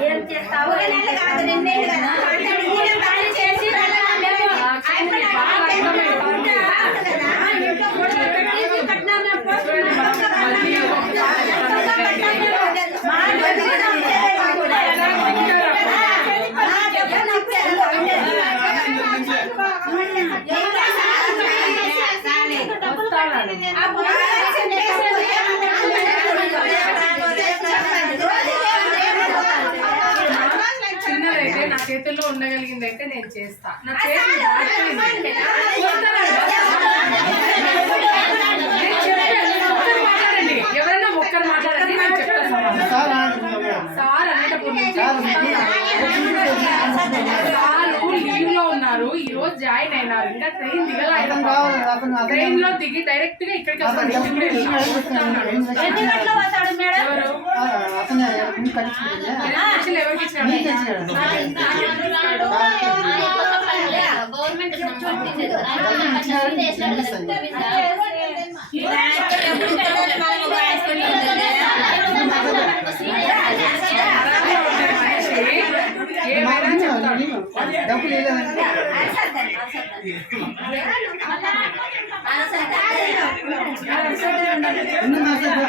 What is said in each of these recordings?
ఏం చేస్తావు? కాదు రెండేళ్ళు కదా. చేతుల్లో ఉండగలిగింది అయితే నేను చేస్తా నా చేతులు దాటిపోయింది. వస్తానండి. నేను చెప్పాను. ఒక్కరు మాట్లాడండి ఎవరైనా ఒక్కరు మాట్లాడండి నేను చెప్తాను. సార్ అనేటప్పుడు సారు లీవ్లో ఉన్నారు ఈ రోజు జాయిన్ అయినారు ఇంకా ట్రైన్ దిగల అతను రావాలి అతను అతను ట్రైన్లో దిగి డైరెక్ట్గా ఇక్కడికి అతను చెప్తాడు డబ్బులు వేయలేదంటే ఎన్ని మాసాలు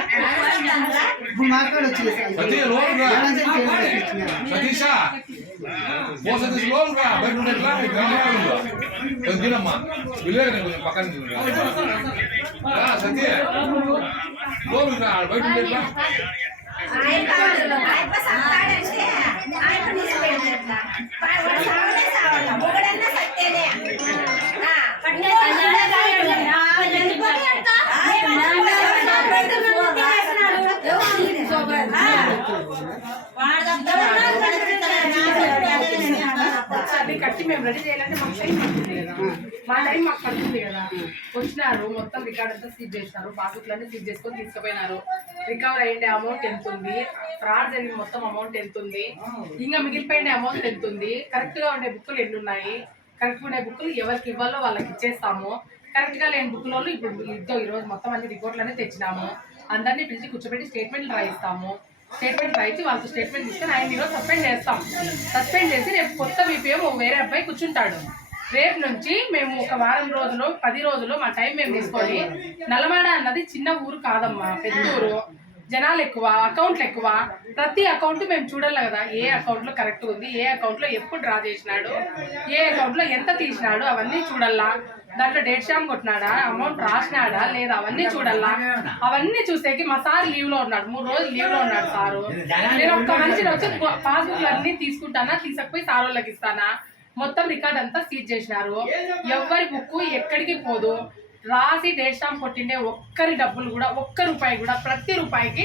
ఇప్పుడు మాట్లాడి వచ్చేసి సతీ లోన్ రా. సతీషా ఓ సతీష్ లోన్ రా బయట ఉండే ఎట్లా నీకు గ్రామాలు ఉందా? కొంచెం తినమ్మా విలేక నేను కొంచెం పక్కన తిను. రా సతీ లోన్ రా బయట ఉండే ఎట్లా అది కట్టి మేము రెడీ చేయాలంటే మాకు మా టైం మాకు పడుతుంది కదా. వచ్చినారు మొత్తం రికార్డ్ అంతా సీజ్ చేసినారు పాస్బుక్లన్నీ సీజ్ చేసుకొని తీసుకుపోయినారు. రికవర్ అయ్యే అమౌంట్ ఎంత ఉంది ఫ్రాడ్ జరిగిన మొత్తం అమౌంట్ ఎంత ఉంది ఇంకా మిగిలిపోయిన అమౌంట్ ఎంత ఉంది కరెక్ట్గా ఉండే బుక్కులు ఎన్ని ఉన్నాయి? కరెక్ట్ ఉండే బుక్కులు ఎవరికి ఇవ్వాలో వాళ్ళకి ఇచ్చేస్తాము. కరెక్ట్గా లేని బుక్లో ఇప్పుడు ఇద్దో ఈ రోజు మొత్తం అన్ని రిపోర్ట్లనే తెచ్చినాము. అందరినీ పిలిచి కూర్చోబెట్టి స్టేట్మెంట్ రాయిస్తాము. స్టేట్మెంట్ రాయించి వాళ్ళకి స్టేట్మెంట్ తీసుకొని ఆయన ఈరోజు సస్పెండ్ చేస్తాం. సస్పెండ్ చేసి రేపు కొత్త విపిఎం వేరే అబ్బాయి కూర్చుంటాడు. రేపు నుంచి మేము ఒక వారం రోజులు పది రోజులు మా టైం మేము తీసుకొని నల్లమాడ అన్నది చిన్న ఊరు కాదమ్మా పెద్ద ఊరు జనాలు ఎక్కువ అకౌంట్లు ఎక్కువ. ప్రతి అకౌంట్ మేము చూడాలి కదా ఏ అకౌంట్లో కరెక్ట్ ఉంది ఏ అకౌంట్లో ఎప్పుడు డ్రా చేసినాడు ఏ అకౌంట్లో ఎంత తీసినాడు అవన్నీ చూడాలా. దాంట్లో డేట్ షామ్ కొట్టినాడా అమౌంట్ రాసినాడా లేదా అవన్నీ చూడాలా. అవన్నీ చూసేకి మా సార్ లీవ్లో ఉన్నాడు మూడు రోజులు లీవ్లో ఉన్నాడు సారు. నేను ఒక్క మనిషిని వచ్చి పాస్బుక్లు అన్ని తీసుకుంటానా తీసుకుపోయి సార్ వాళ్ళకి ఇస్తానా? మొత్తం రికార్డ్ అంతా సీజ్ చేసినారు. ఎవరి బుక్ ఎక్కడికి పోదు. రాసి డేట్ స్టాంప్ కొట్టిండే ఒక్కరి డబ్బులు కూడా ఒక్క రూపాయి కూడా ప్రతి రూపాయికి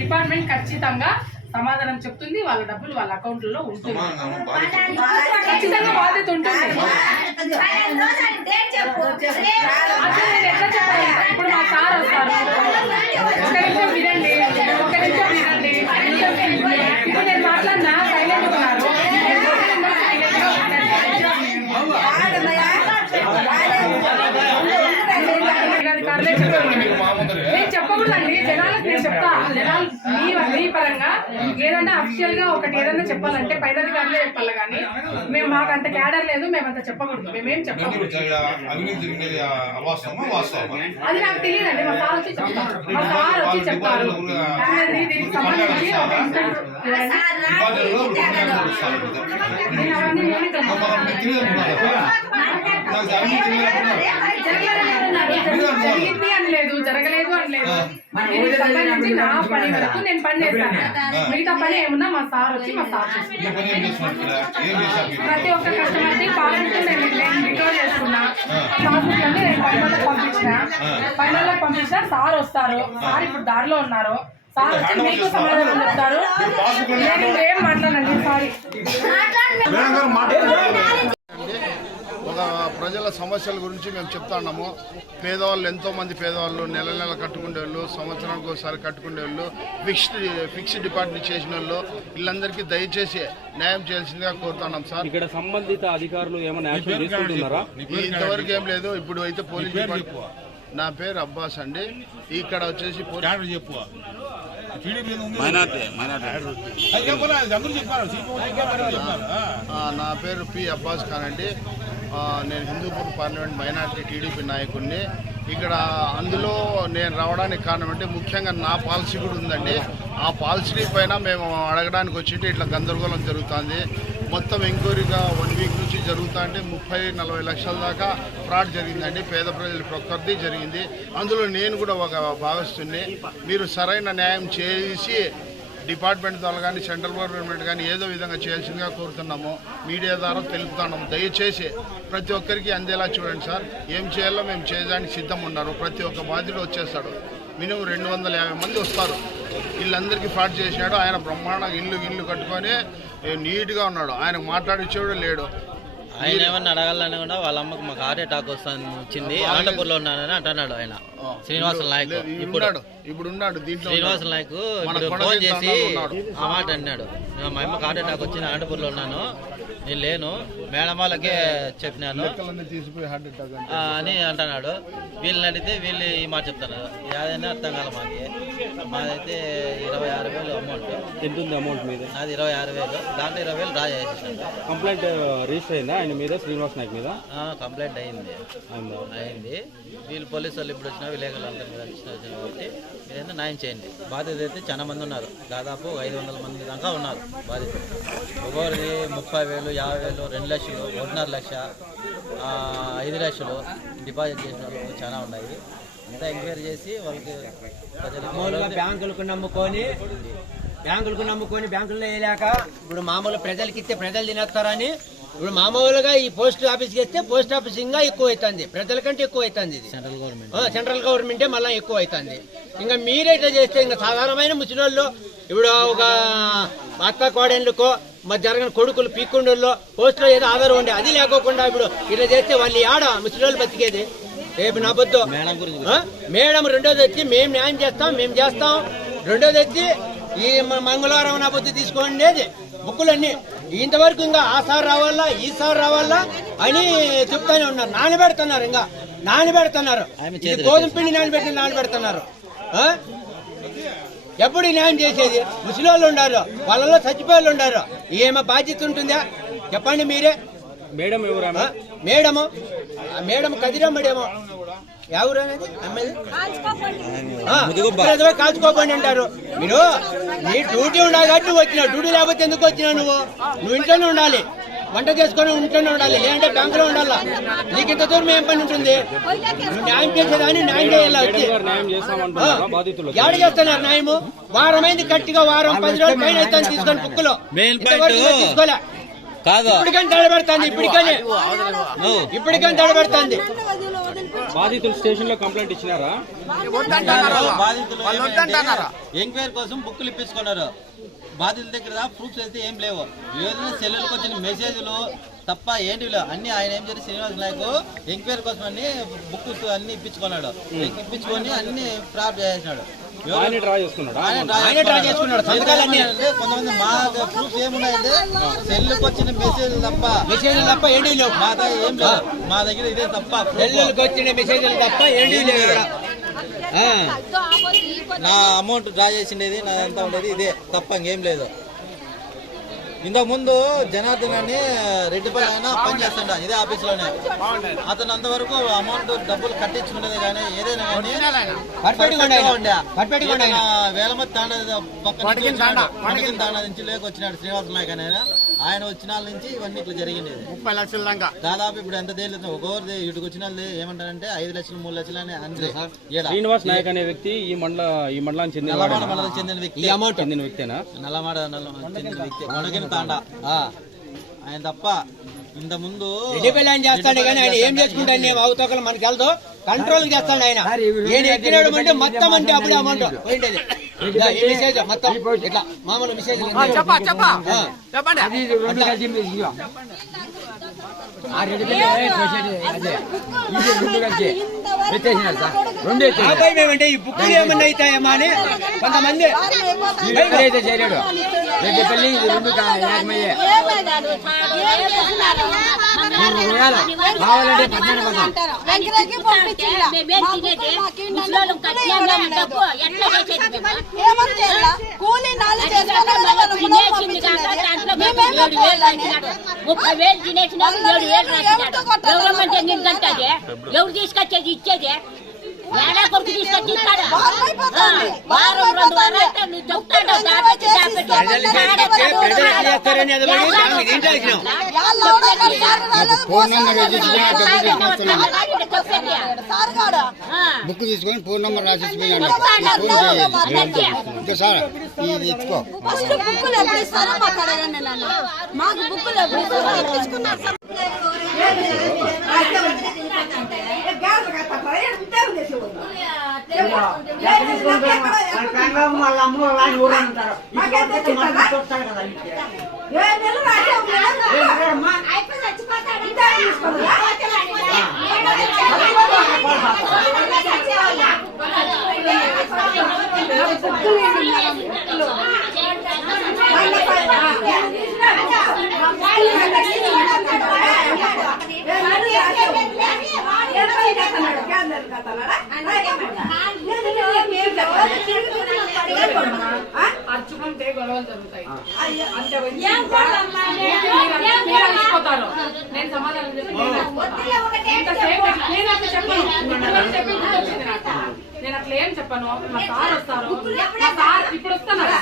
డిపార్ట్మెంట్ ఖచ్చితంగా సమాధానం చెప్తుంది. వాళ్ళ డబ్బులు వాళ్ళ అకౌంట్లలో ఉంటుంది. బాధ్యత ఖచ్చితంగా బాధ్యత ఉంటుంది. ఇప్పుడు మా సార్ వస్తారు ఒక్క నిమిషం వినండి ఒక్క నిమిషం వినండి ఇప్పుడు నేను మాట్లాడినా సైలెంట్ ఉన్నారు సైలెంట్గా అధికారులే చెప్పారు నేను చెప్పకూడదండి జనాలకు నేను చెప్తా జనాలు మీ మీ ఏదన్నా అఫిషియల్గా ఒకటి ఏదన్నా చెప్పాలంటే పైన అధికారులే చెప్పాలి కానీ మేము మాకు అంత క్యాడర్ లేదు మేము అంత చెప్పకూడదు. మేమేం చెప్పకూడదు. అది నాకు తెలియదండి మా సార్ వచ్చి చెప్తారు మా సార్ వచ్చి చెప్తారు దీనికి సంబంధించి ఒక. నేను అవన్నీ నాకు జరిగింది అనలేదు జరగలేదు అనలేదు సంబంధించి నా పని వరకు నేను పని చేస్తాను మిగతా పని ఏమన్నా మా సార్ వచ్చి మా సార్ ప్రతి ఒక్క కస్టమర్కి పాలసీ నేను రికవర్ చేస్తున్నా పాస్బుక్ అన్ని నేను ఫైనల్ పంపించిన ఫైనల్ పంపించిన సార్ వస్తారు సార్ ఇప్పుడు దారిలో ఉన్నారు సార్ వచ్చి మీకు సమాధానం చెప్తారు నేను ఏం మాట్లాడండి. సారీ ఒక ప్రజల సమస్యల గురించి మేము చెప్తున్నాము పేదవాళ్ళు ఎంతో మంది పేదవాళ్ళు నెల నెల కట్టుకునే వాళ్ళు సంవత్సరానికి ఒకసారి కట్టుకునే వాళ్ళు ఫిక్స్డ్ ఫిక్స్డ్ డిపాజిట్ చేసిన వాళ్ళు వీళ్ళందరికీ దయచేసి న్యాయం చేయాల్సిందిగా కోరుతున్నాం సార్. ఇక్కడ సంబంధిత అధికారులు ఏమైనా యాక్షన్ తీసుకుంటున్నారా? ఇంతవరకు ఏం లేదు ఇప్పుడు అయితే పోలీస్ డిపార్ట్మెంట్ నా పేరు అబ్బాస్ అండి. ఇక్కడ వచ్చేసి చెప్పు. నా పేరు పి అబ్బాస్ ఖాన్ అండి నేను హిందూపూర్ పార్లమెంట్ మైనార్టీ టీడీపీ నాయకుడిని. ఇక్కడ అందులో నేను రావడానికి కారణం అంటే ముఖ్యంగా నా పాలసీ కూడా ఉందండి. ఆ పాలసీ పైన మేము అడగడానికి వచ్చింటే ఇట్లా గందరగోళం జరుగుతుంది. మొత్తం ఎంక్వైరీగా వన్ వీక్ నుంచి జరుగుతా అంటే ముప్పై నలభై లక్షల దాకా ఫ్రాడ్ జరిగిందండి. పేద ప్రజలు ప్రొక్కరిది జరిగింది. అందులో నేను కూడా ఒక భావిస్తుంది మీరు సరైన న్యాయం చేసి డిపార్ట్మెంట్ ద్వారా కానీ సెంట్రల్ గవర్నమెంట్ కానీ ఏదో విధంగా చేయాల్సిందిగా కోరుతున్నాము. మీడియా ద్వారా తెలుపుతున్నాము. దయచేసి ప్రతి ఒక్కరికి అందేలా చూడండి సార్. ఏం చేయాలో మేము చేయడానికి సిద్ధం ఉన్నారు. ప్రతి ఒక్క బాధ్యుడు వచ్చేస్తాడు. మినిమం రెండు వందల యాభై మంది వస్తారు. వీళ్ళందరికీ ఫ్రాడ్ చేసినాడు. ఆయన బ్రహ్మాండంగా ఇల్లు ఇల్లు కట్టుకొని నీట్గా ఉన్నాడు. ఆయనకు మాట్లాడిచ్చేవాడు లేడు. ఆయన ఏమన్నా అడగాలని కూడా వాళ్ళ అమ్మకు మాకు హార్ట్ అటాక్ వస్తుంది వచ్చింది. అనంతపూర్లో ఉన్నానని అంటున్నాడు ఆయన. శ్రీనివాస నాయక్ ఇప్పుడు. ఇప్పుడు ఉన్నాడు దీంట్లో శ్రీనివాస ఉన్నాడు. నాయక్ ఫోన్ చేసి. ఆ మాట అన్నాడు. "నేను మా అమ్మకి హార్ట్ అటాక్ వచ్చింది అనంతపూర్లో ఉన్నాను. నేను లేను. మేడం వాళ్ళకే చెప్పినాను. అని అంటున్నాడు. వీళ్ళని అడిగితే వీళ్ళు ఈ మాట చెప్తున్నారు. ఏదైనా అర్థం కాదు మాకి. మాదైతే ఇరవై ఆరు వేలు అమౌంట్ ఎంత ఉంది అమౌంట్ మీద? నాది ఇరవై ఆరు వేలు. దాంట్లో ఇరవై వేలు డ్రా చేసేసాను. కంప్లైంట్ రిజిస్టర్ అయిందా? ఆయన మీద శ్రీనివాస్ నాయక్ మీద? కంప్లైంట్ అయింది. అయిందా? వీళ్ళు పోలీసు వాళ్ళు ఇప్పుడు వచ్చినా విలేకరులు అందరి మీద వచ్చిన కాబట్టి మీరైతే న్యాయం చేయండి. బాధితులు అయితే చాలా మంది ఉన్నారు. దాదాపు ఐదు వందల మంది దాకా ఉన్నారు బాధితులు. ఒక్కొక్కరిది ముప్పై వేలు యాభై వేలు రెండు లక్షలు ఒకటిన్నర లక్ష ఐదు లక్షలు డిపాజిట్ చేసిన వాళ్ళు చాలా ఉన్నాయి. అంతా ఎంక్వైరీ చేసి వాళ్ళకి మామూలుగా బ్యాంకులకు నమ్ముకొని బ్యాంకులకు నమ్ముకొని బ్యాంకుల్లో వేయలేక ఇప్పుడు మామూలు ప్రజలకి ఇస్తే ప్రజలు తినేస్తారని ఇప్పుడు మామూలుగా ఈ పోస్ట్ ఆఫీస్కి ఇస్తే పోస్ట్ ఆఫీస్ ఇంకా ఎక్కువ అవుతుంది. ప్రజల కంటే ఎక్కువ అవుతుంది ఇది. Central government. సెంట్రల్ గవర్నమెంటే మళ్ళీ ఎక్కువ అవుతుంది. ఇంకా మీరే ఇట్లా చేస్తే ఇంకా సాధారణమైన ముసలోళ్ళు ఇప్పుడు ఒక అత్త కోడళ్ళకో మరి జరగని కొడుకులు పీక్కుండల్లో పోస్టులో ఏదో ఆధారం ఉండే అది లేకోకుండా ఇప్పుడు ఇట్లా చేస్తే వాళ్ళు ఆడ ముసలోళ్ళు బతికేది. రేపు నా బొద్దు మేడం రెండోది వచ్చి మేము న్యాయం చేస్తాం మేము చేస్తాం. రెండోది వచ్చి ఈ మంగళవారం నా బుద్ధి తీసుకోండి బుక్కులన్నీ ఇంతవరకు ఇంకా ఆ సార్ రావాలా ఈ సార్ రావాలా అని చెప్తానే ఉన్నారు. నానబెడుతున్నారు ఇంకా. నానబెడుతున్నారు. గోధుమ పిండి నానబెట్టి నానబెడుతున్నారు? ఎప్పుడు న్యాయం చేసేది? ముసలి వాళ్ళు ఉన్నారు వాళ్ళలో చచ్చిపోయే వాళ్ళు ఉన్నారు ఏమో బాధ్యత ఉంటుందా? చెప్పండి మీరే. మేడం ఎవరు? మేడము. ఆ మేడం కదిరమ్మడేమో ఎవరు కాల్చుకోకండి అంటారు మీరు నీ డ్యూటీ ఉండాలి కాబట్టి నువ్వు వచ్చినావు డ్యూటీ లేకపోతే ఎందుకు వచ్చినావు నువ్వు నువ్వు ఇంట్లోనే ఉండాలి వంట చేసుకొని ఇంట్లోనే ఉండాలి లేదంటే బ్యాంకులో ఉండాలా నీకు ఇంత దూరం ఏం పని ఉంటుంది నువ్వు న్యాయం చేసేదాన్ని న్యాయం చేయాలి ఎవడ చేస్తున్నారు న్యాయము వారం అయింది గట్టిగా వారం పది రోజులు పైన అవుతాను తీసుకొని బుక్కులో మెయిన్ ఇంతవరకు పాయింట్ తీసుకోలే కాదు. ఇప్పటికని తడబెడుతుంది ఇప్పటికని. ఇప్పటికని తడబెడుతుంది. బాధితులు స్టేషన్లో కంప్లైంట్ ఇచ్చినారా? బాధితులు ఎంక్వైరీ కోసం బుక్కులు ఇప్పించుకున్నారు. బాధితుల దగ్గర ప్రూఫ్స్ అయితే ఏం లేవు. ఏదైనా సెల్లులకు వచ్చిన మెసేజ్లు తప్ప ఏంటి లేవు అన్ని ఆయన ఏం చేసి శ్రీనివాస్ నాయక్ ఎంక్వైరీ కోసం అన్ని బుక్స్ అన్ని ఇప్పించుకున్నాడు. ఇప్పించుకొని అన్ని ఫ్రాడ్ చేసినాడు. ఎవరు- ఆయన డ్రా చేసుకున్నాడా? ఆయన డ్రా ఆయన డ్రా చేసుకున్నాడు, సంతకాలన్నీ. అంటే కొంతమంది మా ప్రూఫ్స్ ఏమున్నాయంటే సెల్లుకి వచ్చిన మెసేజ్ తప్ప మెసేజ్ తప్ప ఏంటి లేవు? మా దగ్గర ఏం లేదు మా దగ్గర ఇదే తప్ప. సెల్లులకు వచ్చిన మెసేజ్లు తప్ప ఏంటి లేవు. నా అమౌంట్ డ్రా చేసిండేది నా ఎంత ఉండేది ఇదే. తప్ప ఇంకేం లేదు. ఇంతకు ముందు జనార్దన్ అని రెడ్డిపల్లి ఆయన పని చేస్తుండ ఇదే ఆఫీస్లోనే అతను అంతవరకు అమౌంట్ డబ్బులు కట్టించుకునేది కానీ ఏదైనా కానీ వేలమతి తాండ పక్కన తాండ. నుంచి లేక వచ్చినాడు శ్రీనివాస నాయక్ అని ఆయన వచ్చిన నుంచి ఇవన్నీ ఇట్లా జరిగింది. ముప్పై లక్షల దాకా. దాదాపు ఇప్పుడు ఎంత తేలింది? ఒక్కొక్కరిది ఇటుకు వచ్చిన ఏమంటారంటే ఐదు లక్షలు మూడు లక్షలు అని అంతే. శ్రీనివాస్ నాయక్ అనే వ్యక్తి ఈ మండల ఈ మండలానికి చెందిన నల్లమాడ మండలం చెందిన వ్యక్తి. ఈ అమౌంట్. చెందిన వ్యక్తేనా? నల్లమాడ నల్ల చెందిన వ్యక్తి. కొనగిన తాండ? ఆ. ఆయన తప్ప ఇంత ముందు రెడ్డిపల్లి ఆయన చేస్తాడు కానీ ఆయన ఏం చేసుకుంటాడు? నేను అవతోకలు మనకి వెళ్తాం కంట్రోల్ చేస్తాడు ఆయన. నేను ఎక్కినాడు అంటే మొత్తం అంటే అప్పుడే అమౌంట్. పోయింటది ఇదా, ఈ మెసేజ్ మొత్తం ఇట్లా మామూలు మెసేజ్ చెప్పా చెప్పా. ఆపై మేమంటే ఈ బుక్కులు ఏమన్నా అవుతాయేమా అని కొంతమంది చేరాడు రెడ్డిపల్లి ఇది రెండు ఏకమయ్యే కావాలంటే పద్నాలుగు పదం కూలీ నాలుగు ముప్పై వేలు తినేసిన ఏడు వేలు రాసినాడు. ఎవరు తీసుకొచ్చేది ఇచ్చేది? ఏడా కొడుకు తీసుకొచ్చి ఇస్తాడా? వారం రెండు వారాలు నువ్వు చెప్తాడు బుక్ తీసుకొని ఫోన్ నెంబర్ ఇంకా సార్ ఇది మాకు బుక్కులు ఎప్పుడు వాళ్ళ అమ్మ వాళ్ళు ఊరు అంటారు చూస్తాడు కదా అర్చుకుంటే గొడవలు జరుగుతాయి అంతే అలసిపోతారు. నేను సమాధానం చెప్పను చెప్పి గుర్తొచ్చింది నాకు. నేను అట్లా ఏం చెప్పను? మా సార్ వస్తారు. మా సార్ ఇప్పుడు వస్తున్నారు.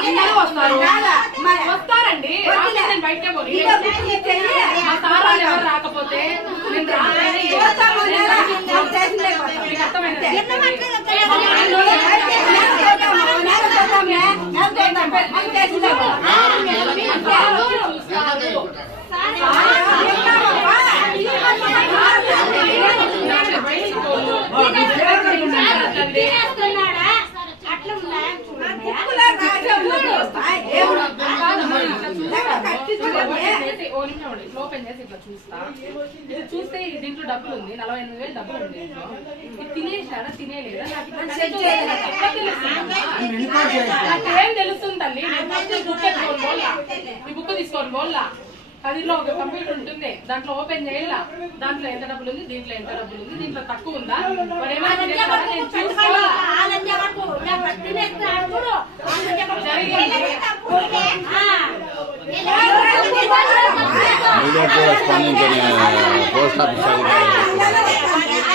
అందరూ వస్తారు. వస్తారండి. నేను బయటకే పోనీ. మా సార్ వాళ్ళు ఎవరు రాకపోతే నేను రాలేదని ఓపెన్ చేసి ఇట్లా చూస్తా. ఇది చూస్తే ఇది దీంట్లో డబ్బులు ఉంది నలభై ఎనిమిది వేలు డబ్బులు ఉంది తినేసాడా తినేలేదా? నాకు? నాకేం తెలుస్తుంది తల్లి? ఈ బుక్ ఎత్తుకొని పోలా ఈ బుక్ తీసుకొని పోలా అదిలో ఒక కంప్యూటర్ ఉంటుంది దాంట్లో ఓపెన్ చేయాల దాంట్లో ఎంత డబ్బులు ఉంది దీంట్లో ఎంత డబ్బులు ఉంది దీంట్లో తక్కువ ఉందా మరి ఏమైనా తినేసాడా? నేను చూసుకోవాలా జరిగింది మీడియాకు స్పందించిన పోస్ట్ ఆఫీస్ అధికారులు